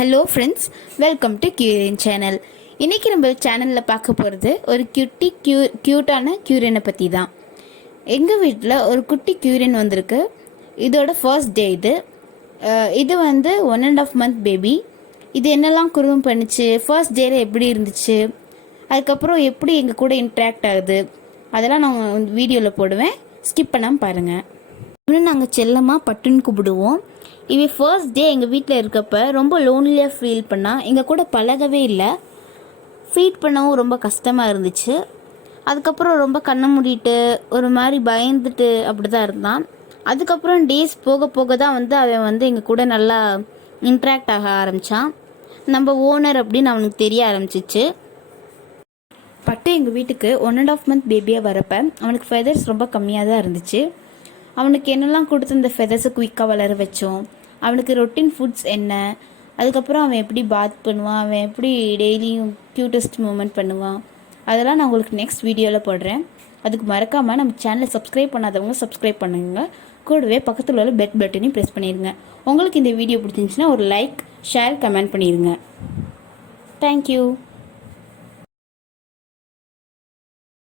Hello friends, welcome to qurrion channel. இன்றைக்கி நம்ம சேனலில் பார்க்க போகிறது ஒரு க்யூட்டான qurrion பற்றி தான். எங்கள் வீட்டில் ஒரு குட்டி qurrion வந்திருக்கு. இதோட ஃபர்ஸ்ட் டே இது வந்து 1.5 month பேபி. இது என்னெல்லாம் குறும்பு பண்ணிச்சு, ஃபர்ஸ்ட் டேயில் எப்படி இருந்துச்சு, அதுக்கப்புறம் எப்படி எங்கள் கூட இன்ட்ராக்ட் ஆகுது, அதெல்லாம் நான் வீடியோவில் போடுவேன். ஸ்கிப் பண்ணாமல் பாருங்கள். இன்னும் நாங்கள் செல்லமாக பட்டுன்னு கூப்பிடுவோம். இவன் ஃபர்ஸ்ட் டே எங்கள் வீட்டில் இருக்கப்போ ரொம்ப லோன்லியாக ஃபீல் பண்ணால் எங்கள் கூட பழகவே இல்லை. ஃபீட் பண்ணவும் ரொம்ப கஷ்டமாக இருந்துச்சு. அதுக்கப்புறம் ரொம்ப கண்ணை மூடிட்டு ஒரு மாதிரி பயந்துட்டு அப்படி தான் இருந்தான். அதுக்கப்புறம் டேஸ் போக போக தான் அவன் எங்கள் கூட நல்லா இன்ட்ராக்ட் ஆக ஆரம்பித்தான். நம்ம ஓனர் அப்படின்னு அவனுக்கு தெரிய ஆரம்பிச்சிச்சு. பட்டு எங்கள் வீட்டுக்கு 1.5 month பேபியாக வரப்போ அவனுக்கு ஃபெதர்ஸ் ரொம்ப கம்மியாக தான் இருந்துச்சு. அவனுக்கு என்னெல்லாம் கொடுத்து இந்த ஃபெதர்ஸை குயிக்காக வளர வச்சோம். அவனுக்கு ரொட்டீன் ஃபுட்ஸ் என்ன, அதுக்கப்புறம் அவன் எப்படி பாத் பண்ணுவான், அவன் எப்படி டெய்லியும் க்யூட்டஸ்ட் மூமெண்ட் பண்ணுவான், அதெல்லாம் நான் உங்களுக்கு நெக்ஸ்ட் வீடியோவில் போடுறேன். அதுக்கு மறக்காமல் நம்ம சேனலை சப்ஸ்கிரைப் பண்ணாதவங்க சப்ஸ்கிரைப் பண்ணுங்க. கூடவே பக்கத்தில் உள்ள பெல் பட்டனையும் ப்ரெஸ் பண்ணிடுங்க. உங்களுக்கு இந்த வீடியோ பிடிச்சிருந்துச்சுன்னா ஒரு லைக், ஷேர், கமெண்ட் பண்ணிடுங்க. தேங்க்யூ.